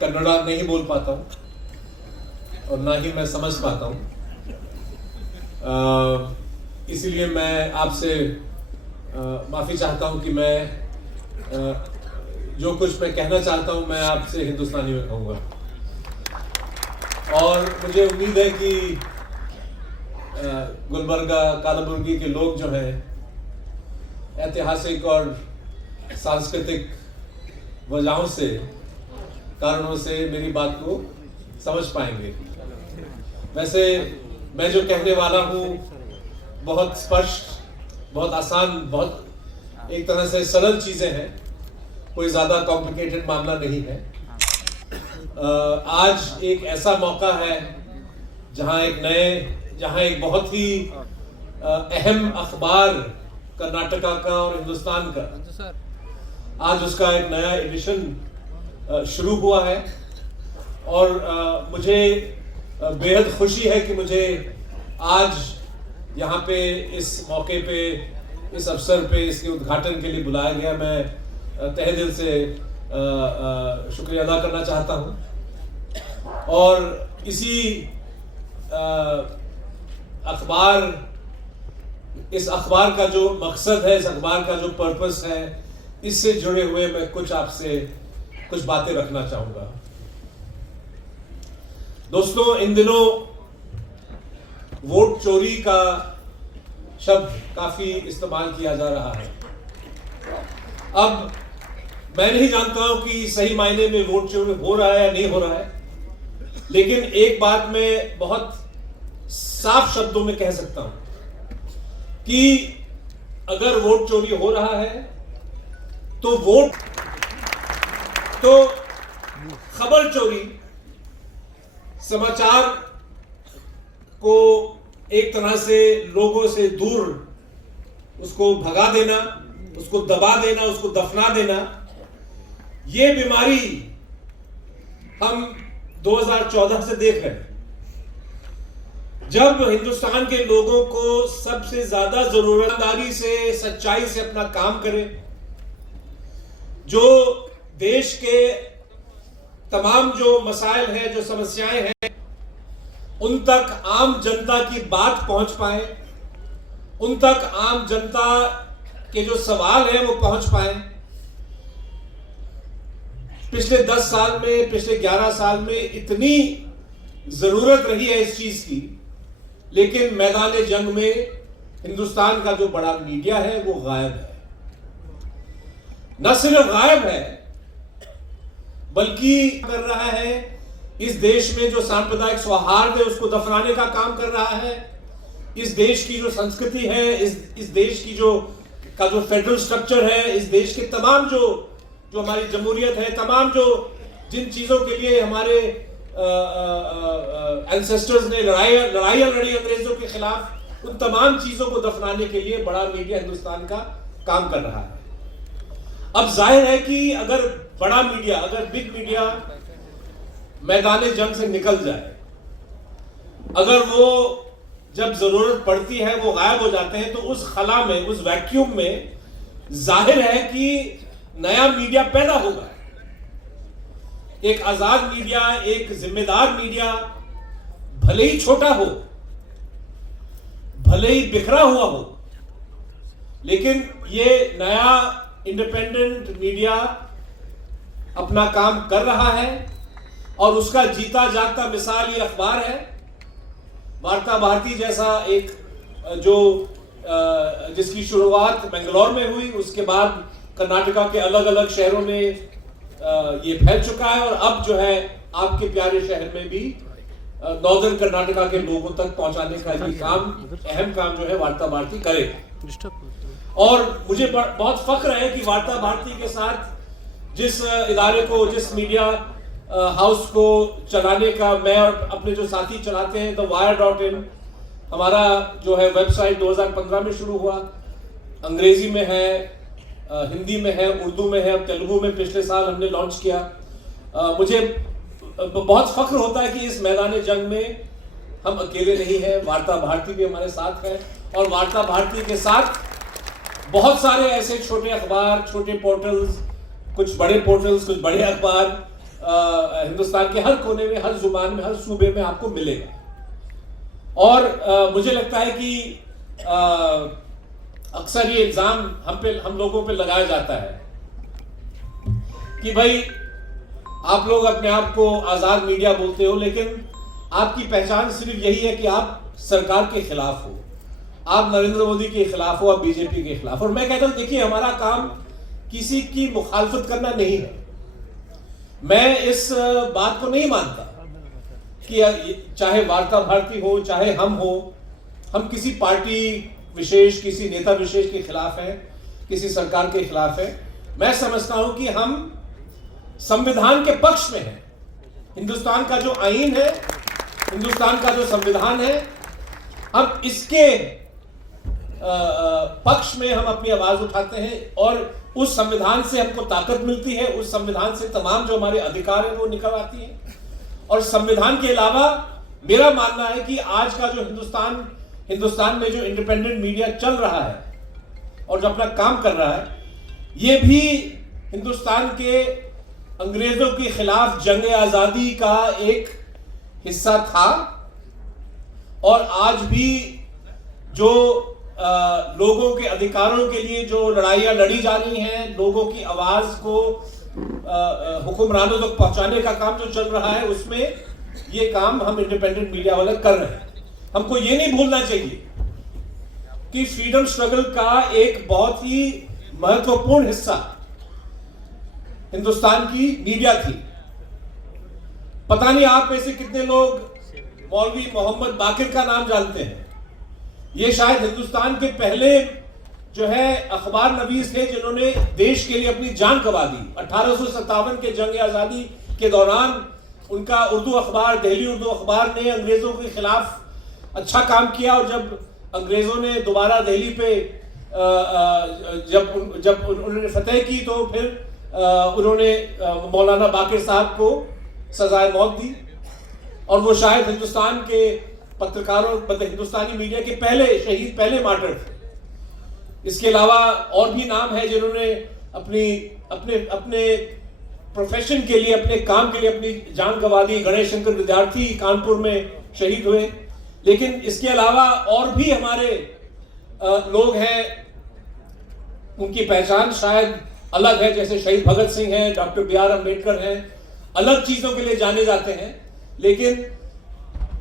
कन्नड़ा नहीं बोल पाता हूँ और ना ही मैं समझ पाता हूँ, इसीलिए मैं आपसे माफ़ी चाहता हूँ कि मैं जो कुछ मैं कहना चाहता हूँ मैं आपसे हिंदुस्तानी में कहूँगा। और मुझे उम्मीद है कि गुलबर्गा कालाबुर्गी के लोग जो हैं ऐतिहासिक और सांस्कृतिक वजहों से कारणों से मेरी बात को समझ पाएंगे। वैसे मैं जो कहने वाला हूँ बहुत स्पष्ट, बहुत आसान, बहुत एक तरह से सरल चीज़ें हैं, कोई ज़्यादा कॉम्प्लिकेटेड मामला नहीं है। आज एक ऐसा मौका है जहाँ एक बहुत ही अहम अखबार कर्नाटका का और हिंदुस्तान का आज उसका एक नया एडिशन शुरू हुआ है। और मुझे बेहद खुशी है कि मुझे आज यहाँ पे इस मौके पे, इस अवसर पे इसके उद्घाटन के लिए बुलाया गया। मैं तहे दिल से शुक्रिया अदा करना चाहता हूँ। और इसी इस अखबार का जो मकसद है, इस अखबार का जो पर्पस है, इससे जुड़े हुए मैं कुछ आपसे कुछ बातें रखना चाहूँगा। दोस्तों, इन दिनों वोट चोरी का शब्द काफी इस्तेमाल किया जा रहा है। अब मैं नहीं जानता हूं कि सही मायने में वोट चोरी हो रहा है या नहीं हो रहा है, लेकिन एक बात मैं बहुत साफ शब्दों में कह सकता हूं कि अगर वोट चोरी हो रहा है तो खबर चोरी, समाचार को एक तरह से लोगों से दूर उसको भगा देना, उसको दबा देना, उसको दफना देना, ये बीमारी हम 2014 से देख रहे हैं। जब हिंदुस्तान के लोगों को सबसे ज्यादा जरूरत ईमानदारी से, सच्चाई से अपना काम करे, जो देश के तमाम जो मसाइल हैं, जो समस्याएं हैं, उन तक आम जनता की बात पहुंच पाए, उन तक आम जनता के जो सवाल हैं वो पहुंच पाए। पिछले 10 साल में, पिछले 11 साल में इतनी जरूरत रही है इस चीज की, लेकिन मैदान जंग में हिंदुस्तान का जो बड़ा मीडिया है वो गायब है। न सिर्फ गायब है बल्कि कर रहा है इस देश में जो सांप्रदायिक सौहार्द है उसको दफनाने का काम कर रहा है। इस देश की जो संस्कृति है, इस देश की जो फेडरल स्ट्रक्चर है, इस देश के तमाम जो हमारी जमहूरियत है, तमाम जिन चीजों के लिए हमारे एंसेस्टर्स ने लड़ाइयां लड़ी अंग्रेजों के खिलाफ, उन तमाम चीजों को दफनाने के लिए बड़ा मीडिया हिंदुस्तान का काम कर रहा है। अब जाहिर है कि अगर बड़ा मीडिया, अगर बिग मीडिया मैदान जंग से निकल जाए, अगर वो जब जरूरत पड़ती है वो गायब हो जाते हैं, तो उस खला में, उस वैक्यूम में जाहिर है कि नया मीडिया पैदा होगा। एक आजाद मीडिया, एक जिम्मेदार मीडिया, भले ही छोटा हो, भले ही बिखरा हुआ हो, लेकिन ये नया इंडिपेंडेंट मीडिया अपना काम कर रहा है। और उसका जीता जागता मिसाल ये अखबार है। वार्ता भारती जैसा एक जिसकी शुरुआत बेंगलोर में हुई, उसके बाद कर्नाटका के अलग अलग शहरों में ये फैल चुका है, और अब जो है आपके प्यारे शहर में भी नॉर्दर्न कर्नाटका के लोगों तक पहुंचाने का ये काम, अहम काम जो है वार्ता भारती करेगा। और मुझे बहुत फख्र है कि वार्ता भारती के साथ जिस इदारे को, जिस मीडिया हाउस को चलाने का मैं और अपने जो साथी चलाते हैं, thewire.in, हमारा जो है वेबसाइट 2015 में शुरू हुआ, अंग्रेजी में है, हिंदी में है, उर्दू में है, अब तेलुगु में पिछले साल हमने लॉन्च किया। मुझे बहुत फख्र होता है कि इस मैदान जंग में हम अकेले नहीं हैं, वार्ता भारती भी हमारे साथ है। और वार्ता भारती के साथ बहुत सारे ऐसे छोटे अखबार, छोटे पोर्टल्स, कुछ बड़े पोर्टल्स, कुछ बड़े अखबार हिंदुस्तान के हर कोने में, हर जुबान में, हर सूबे में आपको मिलेगा। और मुझे लगता है कि अक्सर ये इल्जाम हम लोगों पे लगाया जाता है कि भाई आप लोग अपने आप को आजाद मीडिया बोलते हो, लेकिन आपकी पहचान सिर्फ यही है कि आप सरकार के खिलाफ हो, आप नरेंद्र मोदी के खिलाफ हो, आप बीजेपी के खिलाफ। और मैं कहता हूं देखिए, हमारा काम किसी की मुखालफत करना नहीं है। मैं इस बात को नहीं मानता कि चाहे वार्ता भारती हो, चाहे हम किसी पार्टी विशेष, किसी नेता विशेष के खिलाफ हैं, किसी सरकार के खिलाफ हैं। मैं समझता हूं कि हम संविधान के पक्ष में हैं। हिंदुस्तान का जो आईन है, हिंदुस्तान का जो संविधान है, हम इसके पक्ष में हम अपनी आवाज उठाते हैं और उस संविधान से हमको ताकत मिलती है, उस संविधान से तमाम जो हमारे अधिकार हैं वो निकल आती हैं। और संविधान के अलावा मेरा मानना है कि आज का जो हिंदुस्तान में जो इंडिपेंडेंट मीडिया चल रहा है और जो अपना काम कर रहा है, ये भी हिंदुस्तान के अंग्रेजों के खिलाफ जंग आजादी का एक हिस्सा था। और आज भी जो लोगों के अधिकारों के लिए जो लड़ाइयां लड़ी जा रही हैं, लोगों की आवाज को हुक्मरानों तक पहुंचाने का काम जो चल रहा है, उसमें ये काम हम इंडिपेंडेंट मीडिया वाले कर रहे हैं। हमको ये नहीं भूलना चाहिए कि फ्रीडम स्ट्रगल का एक बहुत ही महत्वपूर्ण हिस्सा हिंदुस्तान की मीडिया थी। पता नहीं आप में से कितने लोग मौलवी मोहम्मद बाकिर का नाम जानते हैं। ये शायद हिंदुस्तान के पहले जो है अखबार नवीस थे जिन्होंने देश के लिए अपनी जान गंवा दी। 1857 के जंग आजादी के दौरान उनका उर्दू अखबार, दिल्ली उर्दू अखबार ने अंग्रेजों के खिलाफ अच्छा काम किया। और जब अंग्रेजों ने दोबारा दिल्ली पे जब उन्होंने फतेह की, तो फिर उन्होंने मौलाना बाकिर साहब को सजाए मौत दी। और वो शायद हिंदुस्तान के पत्रकारों, मतलब हिंदुस्तानी मीडिया के पहले शहीद, पहले मार्टर थे। इसके अलावा और भी नाम है जिन्होंने अपने प्रोफेशन के लिए, अपने काम के लिए अपनी जान गंवा दी। गणेश शंकर विद्यार्थी कानपुर में शहीद हुए। लेकिन इसके अलावा और भी हमारे लोग हैं, उनकी पहचान शायद अलग है, जैसे शहीद भगत सिंह हैं, डॉक्टर BR अम्बेडकर हैं, अलग चीजों के लिए जाने जाते हैं। लेकिन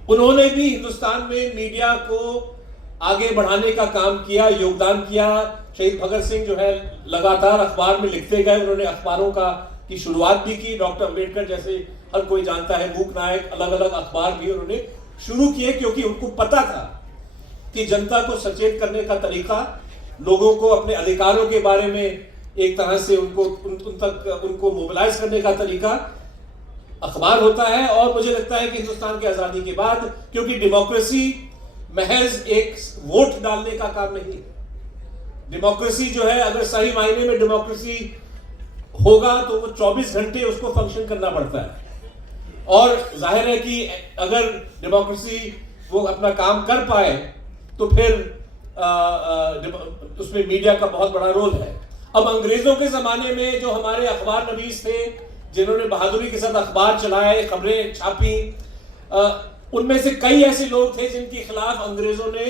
उन्होंने भी हिंदुस्तान में मीडिया को आगे बढ़ाने का काम किया, योगदान किया। शहीद भगत सिंह जो है लगातार अखबार में लिखते गए, उन्होंने अखबारों की शुरुआत भी की। डॉक्टर अम्बेडकर जैसे हर कोई जानता है, मूक नायक, अलग अलग अखबार भी उन्होंने शुरू किए, क्योंकि उनको पता था कि जनता को सचेत करने का तरीका, लोगों को अपने अधिकारों के बारे में एक तरह से उनको मोबिलाइज करने का तरीका अखबार होता है। और मुझे लगता है कि हिंदुस्तान की आजादी के बाद, क्योंकि डेमोक्रेसी महज एक वोट डालने का काम नहीं है। डेमोक्रेसी जो है, अगर सही मायने में डेमोक्रेसी होगा तो वो 24 घंटे उसको फंक्शन करना पड़ता है। और जाहिर है कि अगर डेमोक्रेसी वो अपना काम कर पाए तो फिर उसमें मीडिया का बहुत बड़ा रोल है। अब अंग्रेजों के जमाने में जो हमारे अखबार नवीस थे, जिन्होंने बहादुरी के साथ अखबार चलाए, खबरें छापी, उनमें से कई ऐसे लोग थे जिनके खिलाफ अंग्रेजों ने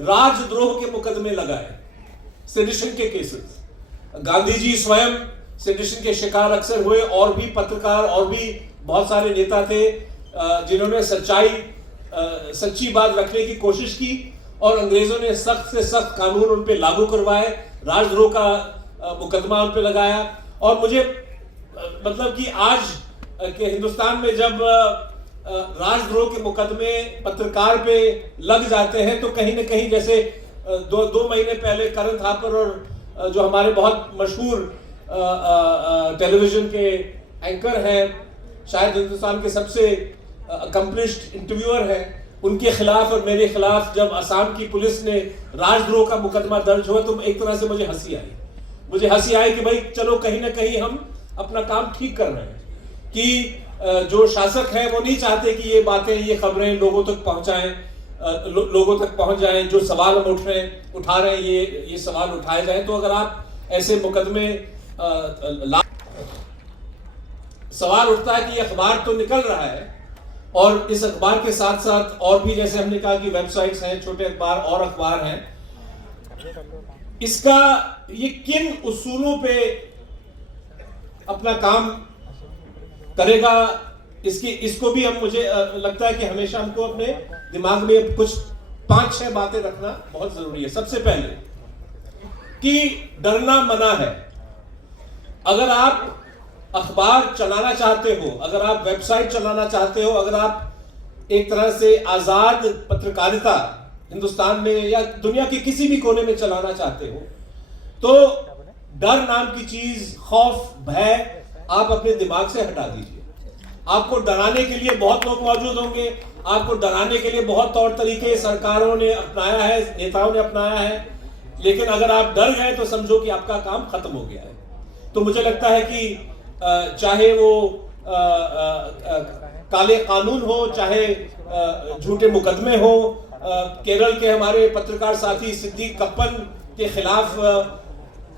राजद्रोह के मुकदमे लगाए, सेडिशन के केसेस। गांधी जी स्वयं सेडिशन के शिकार अक्सर हुए, और भी पत्रकार और भी बहुत सारे नेता थे जिन्होंने सच्ची बात रखने की कोशिश की, और अंग्रेजों ने सख्त से सख्त कानून उन पे लागू करवाए, राजद्रोह का मुकदमा उन पे लगाया। और मुझे मतलब कि आज के हिंदुस्तान में जब राजद्रोह के मुकदमे पत्रकार पे लग जाते हैं, तो कहीं ना कहीं जैसे दो महीने पहले करण थापर और जो हमारे बहुत मशहूर टेलीविजन के एंकर हैं, शायद हिंदुस्तान के सबसे अकम्पलिश्ड इंटरव्यूअर हैं, उनके खिलाफ और मेरे खिलाफ जब असम की पुलिस ने राजद्रोह का मुकदमा दर्ज हुआ, तो एक तरह से मुझे हंसी आई कि भाई चलो कहीं ना कहीं हम अपना काम ठीक कर रहे हैं, कि जो शासक है वो नहीं चाहते कि ये बातें, ये खबरें लोगों तक पहुंच जाएं, जो सवाल हम उठा रहे हैं ये सवाल उठाए जाएं। तो अगर आप ऐसे मुकदमे सवाल उठता है कि ये अखबार तो निकल रहा है और इस अखबार के साथ साथ और भी, जैसे हमने कहा कि वेबसाइट्स हैं, छोटे अखबार और अखबार हैं, इसका ये किन उसूलों पे अपना काम करेगा, इसको भी हम, मुझे लगता है कि हमेशा हमको अपने दिमाग में कुछ 5-6 बातें रखना बहुत जरूरी है। सबसे पहले कि डरना मना है। अगर आप अखबार चलाना चाहते हो, अगर आप वेबसाइट चलाना चाहते हो, अगर आप एक तरह से आजाद पत्रकारिता हिंदुस्तान में या दुनिया के किसी भी कोने में चलाना चाहते हो, तो डर नाम की चीज, खौफ, भय आप अपने दिमाग से हटा दीजिए। आपको डराने के लिए बहुत लोग मौजूद होंगे, आपको डराने के लिए बहुत तौर तरीके सरकारों ने अपनाया है, नेताओं ने अपनाया है, लेकिन अगर आप डर गए तो समझो कि आपका काम खत्म हो गया है। तो मुझे लगता है कि चाहे वो काले कानून हो, चाहे झूठे मुकदमे हो, केरल के हमारे पत्रकार साथी सिद्दीक कप्पन के खिलाफ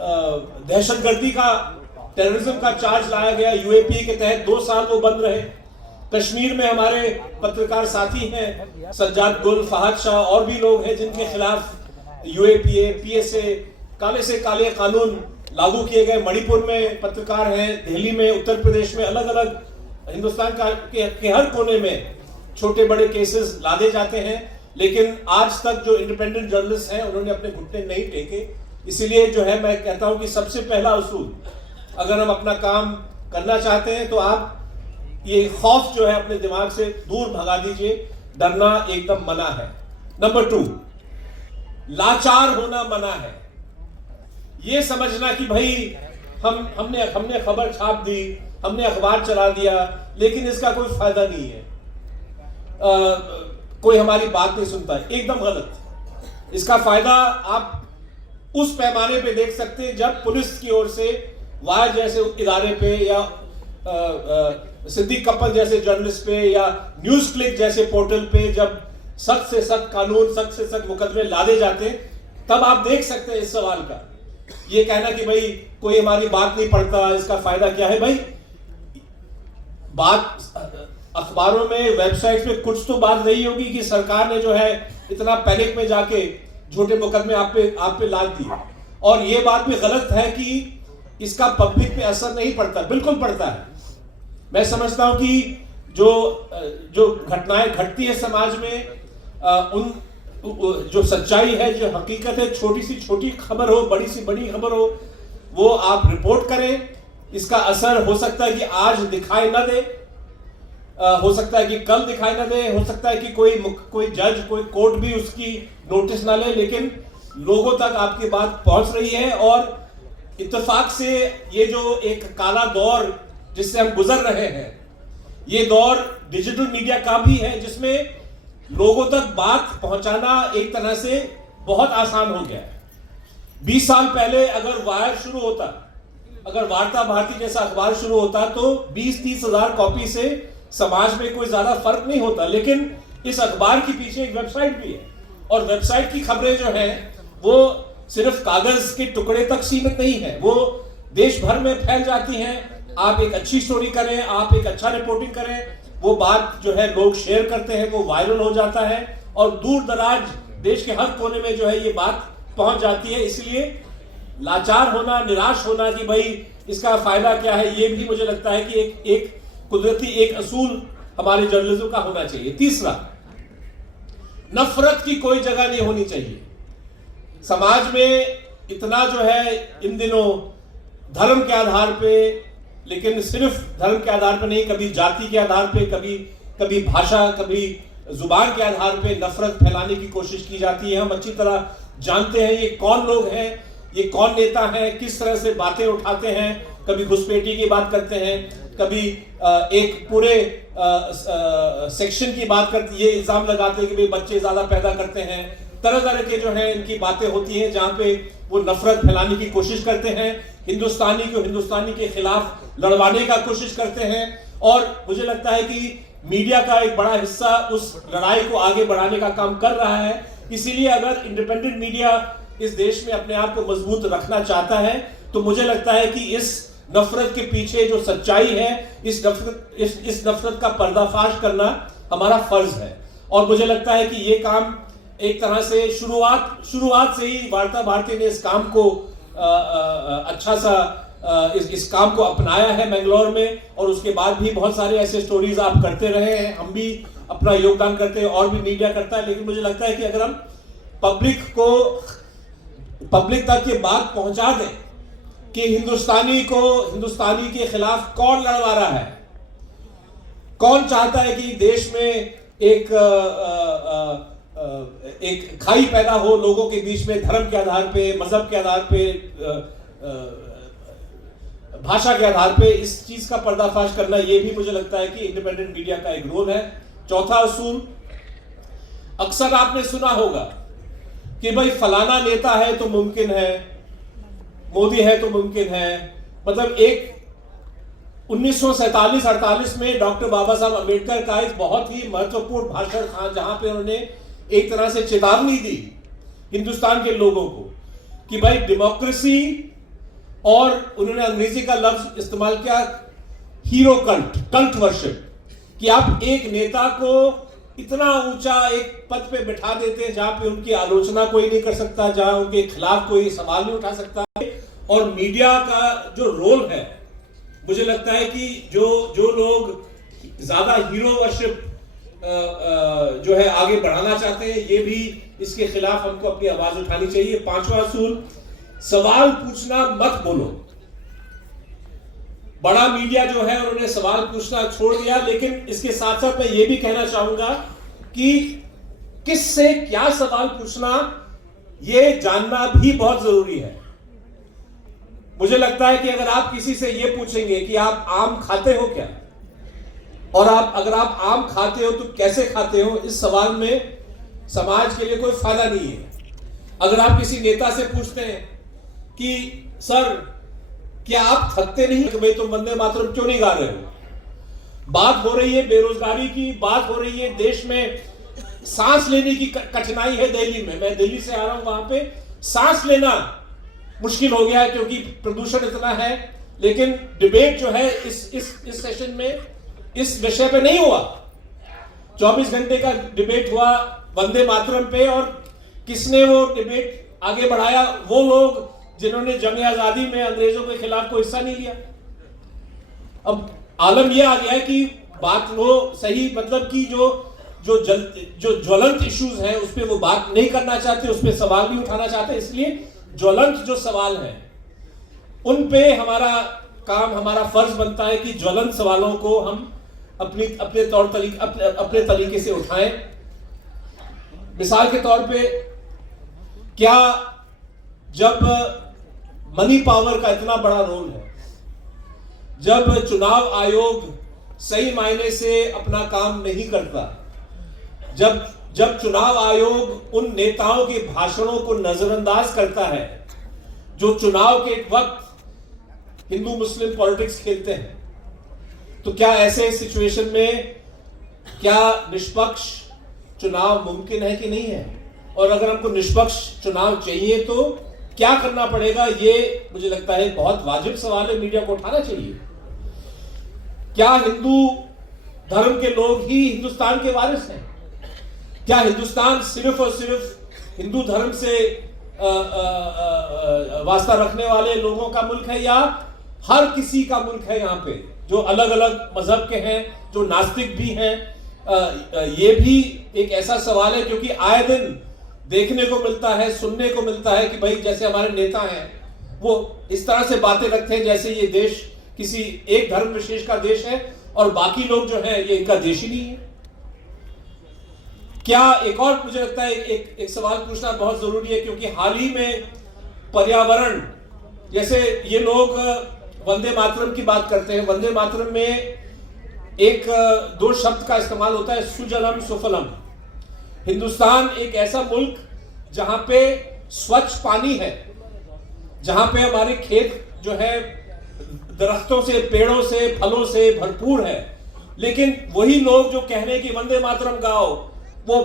दहशतगर्दी का, टेररिज्म का चार्ज लाया गया, यूएपी के तहत 2 साल वो बंद रहे। कश्मीर में हमारे पत्रकार साथी हैं सज्जाद गुल, फहद शाह और भी लोग हैं जिनके खिलाफ यूएपीए, पीएसए, काले से काले कानून लागू किए गए। मणिपुर में पत्रकार हैं, दिल्ली में, उत्तर प्रदेश में, अलग अलग हिंदुस्तान के हर कोने में छोटे बड़े केसेस लादे जाते हैं, लेकिन आज तक जो इंडिपेंडेंट जर्नलिस्ट हैं उन्होंने अपने घुटने नहीं टेके। इसलिए जो है मैं कहता हूं कि सबसे पहला उसूल, अगर हम अपना काम करना चाहते हैं तो आप ये खौफ जो है अपने दिमाग से दूर भगा दीजिए। डरना एकदम मना है। नंबर 2, लाचार होना मना है। ये समझना कि भाई हमने खबर छाप दी, हमने अखबार चला दिया, लेकिन इसका कोई फायदा नहीं है, कोई हमारी बात नहीं सुनता है, एकदम गलत। इसका फायदा आप उस पैमाने पे देख सकते हैं जब पुलिस की ओर से वायर जैसे इदारे पे या सिद्दीक कप्पन जैसे जर्नलिस्ट पे या न्यूज क्लिक जैसे पोर्टल पे जब सख्त से सख्त कानून, सख्त से सख्त मुकदमे लादे जाते हैं, तब आप देख सकते हैं इस सवाल का। ये कहना कि भाई कोई हमारी बात नहीं पढ़ता, इसका फायदा क्या है? भाई बात अखबारों में, वेबसाइट में कुछ तो बात रही होगी कि सरकार ने जो है इतना पैनिक में जाके झूठे मुकदमे आप पे लाद दिए, और ये बात भी गलत है कि इसका पब्लिक पे असर नहीं पड़ता। बिल्कुल पड़ता है। मैं समझता हूं कि जो घटनाएं घटती है समाज में, उन जो सच्चाई है, जो हकीकत है, छोटी सी छोटी खबर हो, बड़ी सी बड़ी खबर हो, वो आप रिपोर्ट करें। इसका असर हो सकता है कि आज दिखाई न दे, हो सकता है कि कल दिखाई न दे, हो सकता है कि कोई जज, कोई कोर्ट भी उसकी नोटिस ना ले, लेकिन लोगों तक आपकी बात पहुंच रही है। और इत्तेफाक से ये जो एक काला दौर जिससे हम गुजर रहे हैं, ये दौर डिजिटल मीडिया का भी है, जिसमें लोगों तक बात पहुंचाना एक तरह से बहुत आसान हो गया है। 20 साल पहले अगर वायर शुरू होता, अगर वार्ता भारती जैसा अखबार शुरू होता, तो 20-30 हजार कॉपी से समाज में कोई ज्यादा फर्क नहीं होता। लेकिन इस अखबार के पीछे एक वेबसाइट भी है, और वेबसाइट की खबरें जो हैं वो सिर्फ कागज के टुकड़े तक सीमित नहीं है, वो देश भर में फैल जाती हैं। आप एक अच्छी स्टोरी करें, आप एक अच्छा रिपोर्टिंग करें, वो बात जो है लोग शेयर करते हैं, वो वायरल हो जाता है, और दूर दराज देश के हर कोने में जो है ये बात पहुंच जाती है। इसलिए लाचार होना, निराश होना कि भाई इसका फायदा क्या है, ये भी मुझे लगता है कि एक कुदरती एक असूल हमारे जर्नलिज्म का होना चाहिए। तीसरा, नफरत की कोई जगह नहीं होनी चाहिए। समाज में इतना जो है इन दिनों धर्म के आधार पे, लेकिन सिर्फ धर्म के आधार पे नहीं, कभी जाति के आधार पे, कभी भाषा, कभी जुबान के आधार पे नफरत फैलाने की कोशिश की जाती है। हम अच्छी तरह जानते हैं ये कौन लोग हैं, ये कौन नेता हैं, किस तरह से बातें उठाते हैं। कभी घुसपैठी की बात करते हैं, कभी एक पूरे सेक्शन की बात करते, ये इल्जाम लगाते हैं कि भाई बच्चे ज्यादा पैदा करते हैं। तरह तरह के जो है इनकी बातें होती हैं जहां पे वो नफरत फैलाने की कोशिश करते हैं, हिंदुस्तानी को हिंदुस्तानी के खिलाफ लड़वाने का कोशिश करते हैं। और मुझे लगता है कि मीडिया का एक बड़ा हिस्सा उस लड़ाई को आगे बढ़ाने का काम कर रहा है। इसीलिए अगर इंडिपेंडेंट मीडिया इस देश में अपने आप को मजबूत रखना चाहता है, तो मुझे लगता है कि इस नफरत के पीछे जो सच्चाई है, इस नफरत का पर्दाफाश करना हमारा फर्ज है। और मुझे लगता है कि ये काम एक तरह से शुरुआत से ही वार्ता भारती ने इस काम को अच्छा सा इस काम को अपनाया है मैंगलोर में, और उसके बाद भी बहुत सारे ऐसे स्टोरीज आप करते रहे हैं, हम भी अपना योगदान करते हैं और भी मीडिया करता है। लेकिन मुझे लगता है कि अगर हम पब्लिक तक ये बात पहुंचा दें कि हिंदुस्तानी के खिलाफ कौन लड़वा रहा है, कौन चाहता है कि देश में एक खाई पैदा हो लोगों के बीच में, धर्म के आधार पे, मजहब के आधार पे, भाषा के आधार पे, इस चीज का पर्दाफाश करना, ये भी मुझे लगता है कि इंडिपेंडेंट मीडिया का एक रोल है। चौथा उसूल, अक्सर आपने सुना होगा कि भाई फलाना नेता है तो मुमकिन है, मोदी है तो मुमकिन है। मतलब एक 1947-48 में डॉक्टर बाबा साहब अम्बेडकर का एक बहुत ही महत्वपूर्ण भाषण था, जहां पे उन्होंने एक तरह से चेतावनी दी हिंदुस्तान के लोगों को कि भाई डेमोक्रेसी, और उन्होंने अंग्रेजी का लफ्ज इस्तेमाल किया हीरो कल्ट वर्शिप, कि आप एक नेता को इतना ऊंचा एक पद पे बिठा देते हैं जहां पे उनकी आलोचना कोई नहीं कर सकता, जहां उनके खिलाफ कोई सवाल नहीं उठा सकता। और मीडिया का जो रोल है, मुझे लगता है कि जो लोग ज्यादा हीरो वर्शिप जो है आगे बढ़ाना चाहते हैं, ये भी इसके खिलाफ हमको अपनी आवाज उठानी चाहिए। पांचवा असूल, सवाल पूछना मत बोलो। बड़ा मीडिया जो है उन्होंने सवाल पूछना छोड़ दिया, लेकिन इसके साथ साथ मैं ये भी कहना चाहूंगा कि किससे क्या सवाल पूछना, ये जानना भी बहुत जरूरी है। मुझे लगता है कि अगर आप किसी से ये पूछेंगे कि आप आम खाते हो क्या, और अगर आप आम खाते हो तो कैसे खाते हो, इस सवाल में समाज के लिए कोई फायदा नहीं है। अगर आप किसी नेता से पूछते हैं कि सर क्या आप थकते नहीं, भाई तुम वंदे मातरम क्यों नहीं गा रहे हो, बात हो रही है बेरोजगारी की, बात हो रही है देश में सांस लेने की कठिनाई है। दिल्ली में, मैं दिल्ली से आ रहा हूं, वहां पे सांस लेना मुश्किल हो गया है क्योंकि प्रदूषण इतना है। लेकिन डिबेट जो है इस सेशन में इस विषय पे नहीं हुआ। 24 घंटे का डिबेट हुआ वंदे मातरम पे, और किसने वो डिबेट आगे बढ़ाया? वो लोग जिन्होंने जंग आजादी में अंग्रेजों के खिलाफ कोई हिस्सा नहीं लिया। अब आलम यह आ गया है कि बात वो सही, मतलब कि जो ज्वलंत इश्यूज हैं उस पर वो बात नहीं करना चाहते, उस पर सवाल नहीं उठाना चाहते। इसलिए ज्वलंत जो सवाल हैं उन पे हमारा काम, हमारा फर्ज बनता है कि ज्वलंत सवालों को हम अपने तरीके से उठाएं। मिसाल के तौर पे, क्या जब मनी पावर का इतना बड़ा रोल है, जब चुनाव आयोग सही मायने से अपना काम नहीं करता, जब चुनाव आयोग उन नेताओं के भाषणों को नजरअंदाज करता है जो चुनाव के वक्त हिंदू मुस्लिम पॉलिटिक्स खेलते हैं, तो क्या ऐसे सिचुएशन में क्या निष्पक्ष चुनाव मुमकिन है कि नहीं है? और अगर हमको निष्पक्ष चुनाव चाहिए तो क्या करना पड़ेगा? ये मुझे लगता है बहुत वाजिब सवाल है, मीडिया को उठाना चाहिए। क्या हिंदू धर्म के लोग ही हिंदुस्तान के वारिस हैं? क्या हिंदुस्तान सिर्फ और सिर्फ हिंदू धर्म से वास्ता रखने वाले लोगों का मुल्क है, या हर किसी का मुल्क है? यहाँ पे जो अलग अलग मजहब के हैं, जो नास्तिक भी हैं, ये भी एक ऐसा सवाल है, क्योंकि आए दिन देखने को मिलता है, सुनने को मिलता है कि भाई जैसे हमारे नेता हैं वो इस तरह से बातें रखते हैं जैसे ये देश किसी एक धर्म विशेष का देश है और बाकी लोग जो है ये इनका देश ही नहीं है। क्या एक और मुझे लगता है एक सवाल पूछना बहुत जरूरी है, क्योंकि हाल ही में पर्यावरण, जैसे ये लोग वंदे मातरम की बात करते हैं, वंदे मातरम में दो शब्द का इस्तेमाल होता है, सुजलम सुफलम। हिंदुस्तान एक ऐसा मुल्क जहां पे स्वच्छ पानी है, जहां पे हमारे खेत जो है दरख्तों से, पेड़ों से, फलों से भरपूर है, लेकिन वही लोग जो कह रहे हैं कि वंदे मातरम गाओ, वो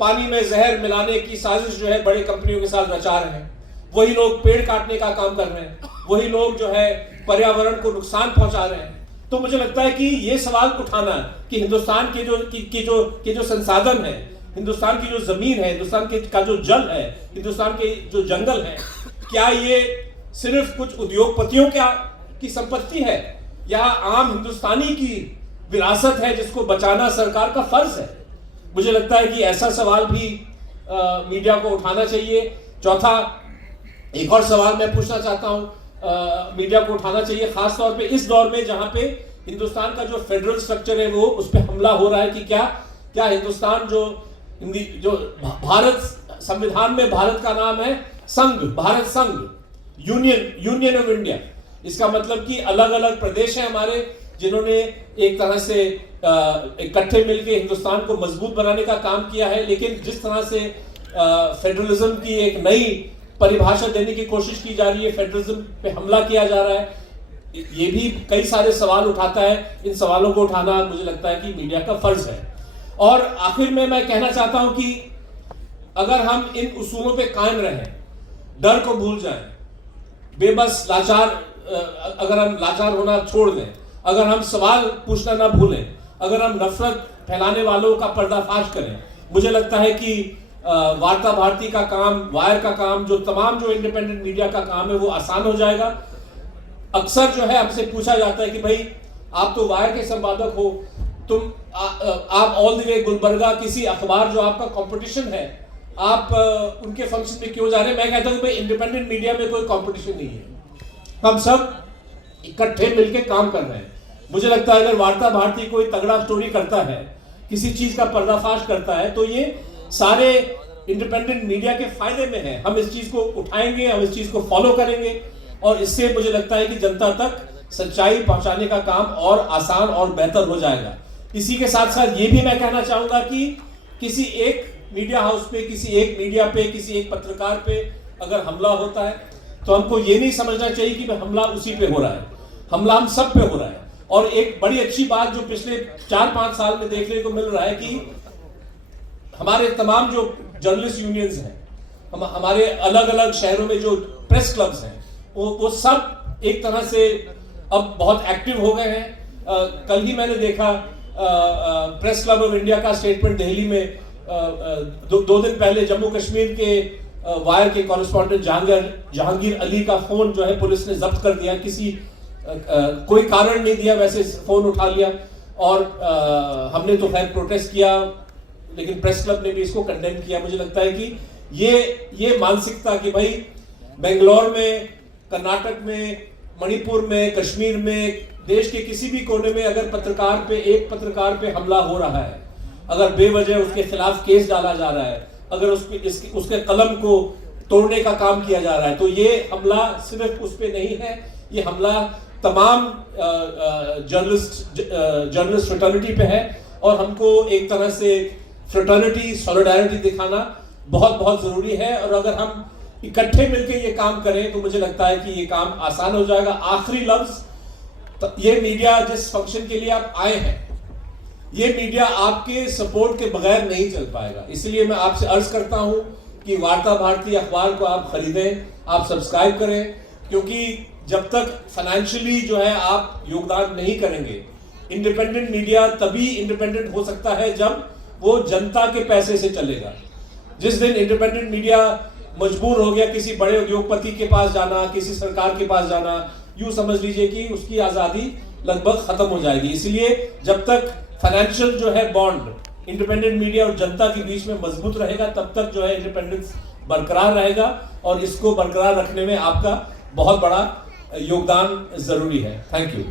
पानी में जहर मिलाने की साजिश जो है बड़े कंपनियों के साथ रचा रहे हैं। वही लोग पेड़ काटने का काम कर रहे हैं, वही लोग जो है पर्यावरण को नुकसान पहुंचा रहे हैं। तो मुझे लगता है कि ये सवाल उठाना कि हिंदुस्तान के जो संसाधन है, हिंदुस्तान की जो जमीन है, हिंदुस्तान का जो जल है, हिंदुस्तान के जो जंगल है, क्या ये सिर्फ कुछ उद्योगपतियों की संपत्ति है या आम हिंदुस्तानी की विरासत है जिसको बचाना सरकार का फर्ज है? मुझे लगता है कि ऐसा सवाल भी मीडिया को उठाना चाहिए। चौथा, एक और सवाल मैं पूछना चाहता हूं, मीडिया को उठाना चाहिए खास तौर पे इस दौर में जहां पे हिंदुस्तान का जो फेडरल स्ट्रक्चर है वो उस पर हमला हो रहा है कि क्या हिंदुस्तान जो भारत संविधान में भारत का नाम है संघ, भारत संघ, यूनियन ऑफ इंडिया। इसका मतलब कि अलग अलग प्रदेश हैं हमारे जिन्होंने एक तरह से इकट्ठे मिलकर हिंदुस्तान को मजबूत बनाने का काम किया है। लेकिन जिस तरह से फेडरलिज्म की एक नई परिभाषा देने की कोशिश की जा रही है, फेडरलिज्म पे हमला किया जा रहा है, ये भी कई सारे सवाल उठाता है। इन सवालों को उठाना मुझे लगता है कि मीडिया का फर्ज है। और आखिर में मैं कहना चाहता हूं कि अगर हम इन उसूलों पे कायम रहें, डर को भूल जाएं, बेबस अगर हम लाचार होना छोड़ दें, अगर हम सवाल पूछना ना भूलें, अगर हम नफरत फैलाने वालों का पर्दाफाश करें, मुझे लगता है कि वार्ता भारती का काम, वायर का काम, जो इंडिपेंडेंट मीडिया का काम है वो आसान हो जाएगा। अक्सर जो है हमसे पूछा जाता है कि भाई आप तो वायर के संपादक हो, आप ऑल द वे गुलबर्गा किसी अखबार जो आपका कंपटीशन है, आप उनके फंक्शन में क्यों जा रहे हैं? मैं कहता हूं भाई इंडिपेंडेंट मीडिया में कोई कंपटीशन नहीं है, हम सब इकट्ठे मिलकर काम कर रहे हैं। मुझे लगता है अगर वार्ता भारती कोई तगड़ा स्टोरी करता है, किसी चीज का पर्दाफाश करता है, तो ये सारे इंडिपेंडेंट मीडिया के फायदे में है। हम इस चीज को उठाएंगे, हम इस चीज को फॉलो करेंगे और इससे मुझे लगता है कि जनता तक सच्चाई पहुंचाने का काम और आसान और बेहतर हो जाएगा। इसी के साथ साथ ये भी मैं कहना चाहूंगा कि किसी एक मीडिया हाउस पे, किसी एक मीडिया पे, किसी एक पत्रकार पे अगर हमला होता है तो हमको ये नहीं समझना चाहिए कि हमला उसी पे हो रहा है, हमला हम सब पे हो रहा है। और एक बड़ी अच्छी बात जो पिछले 4-5 साल में देखने को मिल रहा है कि हमारे तमाम जो जर्नलिस्ट यूनियंस हैं, हमारे अलग अलग शहरों में जो प्रेस क्लब्स हैं, वो सब एक तरह से अब बहुत एक्टिव हो गए हैं। कल ही मैंने देखा प्रेस क्लब ऑफ इंडिया का स्टेटमेंट दिल्ली में, 2 दिन पहले जम्मू कश्मीर के वायर के कॉरेस्पॉन्डेंट जहांगीर अली का फोन जो है पुलिस ने जब्त कर दिया। कोई कारण नहीं दिया, वैसे फोन उठा लिया और हमने तो खैर प्रोटेस्ट किया, लेकिन प्रेस क्लब ने भी इसको कंडेम किया। मुझे लगता है कि ये मानसिकता कि भाई बेंगलोर में, कर्नाटक में, मणिपुर में, कश्मीर में, देश के किसी भी कोने में अगर एक पत्रकार पे हमला हो रहा है, अगर बेवजह उसके खिलाफ केस डाला जा रहा है, अगर उसके कलम को तोड़ने का काम किया जा रहा है, तो ये हमला सिर्फ उस पे नहीं है, ये हमला तमाम जर्नलिस्ट फ्रेटर्निटी पे है। और हमको एक तरह से फ्रेटर्निटी, सॉलिडारिटी दिखाना बहुत बहुत जरूरी है। और अगर हम इकट्ठे मिलकर ये काम करें तो मुझे लगता है कि ये काम आसान हो जाएगा। आखिरी लफ्ज, ये मीडिया जिस फंक्शन के लिए आप आए हैं, ये मीडिया आपके सपोर्ट के बगैर नहीं चल पाएगा। इसलिए मैं आपसे अर्ज करता हूं कि वार्ता भारती अखबार को आप खरीदें, आप सब्सक्राइब करें, क्योंकि जब तक फाइनेंशियली जो है आप योगदान नहीं करेंगे, इंडिपेंडेंट मीडिया तभी इंडिपेंडेंट हो सकता है जब वो जनता के पैसे से चलेगा। जिस दिन इंडिपेंडेंट मीडिया मजबूर हो गया किसी बड़े उद्योगपति के पास जाना, किसी सरकार के पास जाना, यूं समझ लीजिए कि उसकी आजादी लगभग खत्म हो जाएगी। इसलिए जब तक फाइनेंशियल जो है बॉन्ड इंडिपेंडेंट मीडिया और जनता के बीच में मजबूत रहेगा, तब तक जो है इंडिपेंडेंस बरकरार रहेगा और इसको बरकरार रखने में आपका बहुत बड़ा योगदान जरूरी है। Thank you.